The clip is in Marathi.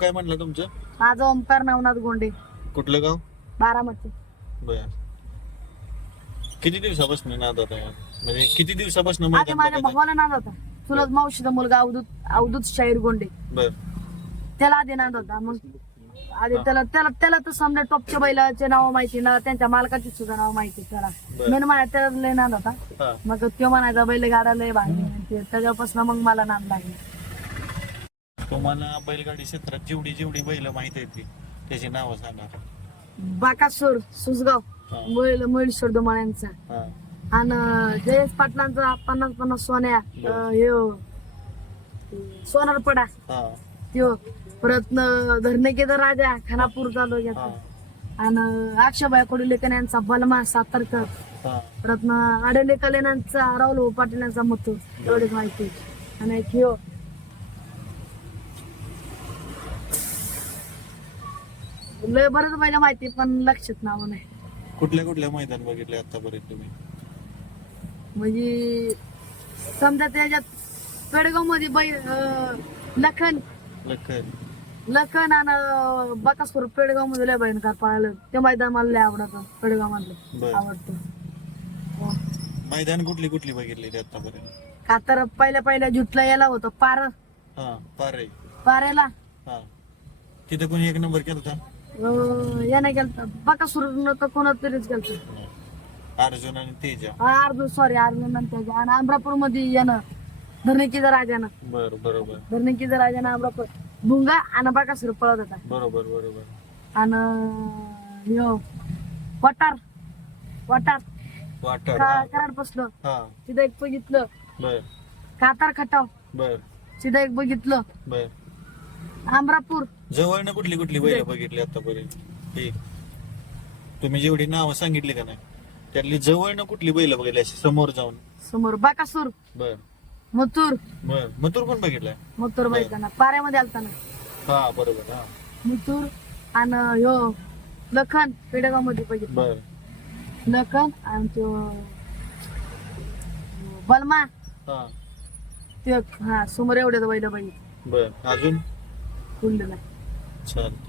काय म्हणलं तुमचं? माझं ओंकार नवनाथ गोंडे. कुठलं गाव? बारामती. बर. किती दिवसापासून नादात आहे म्हणजे किती दिवसापासून आधी माझ्या भावाला नाद होता. चुलत मावशीचा मुलगा अवधूत अवधूत शाहीर गोंडे. बर. त्याला आधी नाद होता. मग आधी त्याला त्याला त्याला तर समजा टॉपच्या बैलाचे नाव माहिती ना त्यांच्या मालकाची सुद्धा नाव माहिती त्याला. बरं. मेन माझ्या त्याला लय नाद होता. हा. मग तो म्हणायचा बैल गाडा लय भांडी त्याच्यापासून मग मला नाद लागली. तुम्हाला बैलगाडी क्षेत्रात जेवढी जेवढी बैल माहीत आहेत ती त्याची नावं सांगा. बाकासूर सुसगाव हा. बैल मयूरश्वर दुमाळ्यांचा. हा. आणि जयेश पाटलांचा पन्नास पन्नास सोन्या बरं. अं, ह्यो सोनारपडा. हा. त्यो. परत न- धरणेकेचा राजा खानापूर तालुक्यात. हा. आणि अक्षयबाई कोडुलेकन यांचा बलमा सातारकर. हा. परत न कलेनांचा राहुल भाऊ पाटील यांचा मतो एवढीच माहिती. आणि एक ह्यो लय बरंच पहिल्या माहिती पण लक्षात नाव नाही. कुठल्या कुठल्या मैदान बघितले आतापर्यंत तुम्ही? म्हणजे समजा त्याच्यात पेडगावमध्ये बै अं, लखन. लखन. लखन आणि बकासूर पेडगावमध्ये लय भयंकर पाहिलं ते मैदान मला लय आवडतं पेडगाव मधलं बर. आवडतं. हो. मैदान कुठली कुठली बघितली आतापर्यंत? का तर पहिल्या पहिल्या जुटला याला होतं पार. हा पारे. पारेला. हा. तिथे कोणी एक नंबर केलता? अं, याने गेलं बकासूर तर कोणा तरीच गेलं अर्जुन आणि तेजा. अर्जुन सॉरी अर्जुन आणि त्याच्या आणि अमरापूरमध्ये यानं धरणकीचा राजानं. बर बरोबर. धरणकीचा राजानं अमरापूर भुंगा आणि बकासूर पळत होता. बरोबर बरोबर. आणि ह्यो वटार. वटार. वाटर का- कराड बसलं. हा. तिथं एक बघितलं. बर. कातार खटाव. बर. तिथं एक बघितलं. बर. अमरापूर जवळनं कुठली कुठली बैल बघितली आतापर्यंत ठीक तुम्ही जेवढी नावं सांगितली का नाही त्यातली जवळनं कुठली बैल बघितली अशी समोर जाऊन? समोर बाकासूर. बर. मथुर. बर. मथुर पण बघितलाय? मथुर बघितलं पाऱ्यामध्ये आलताना. हा बरोबर हा. मथुर आणि ह्यो लखन पेडगावमध्ये बघितलं. बर. लखन आणि तो बलमा. हा. ते हा समोर एवढे बैल बघितलं. बर. अजून? फुललेला चालतंय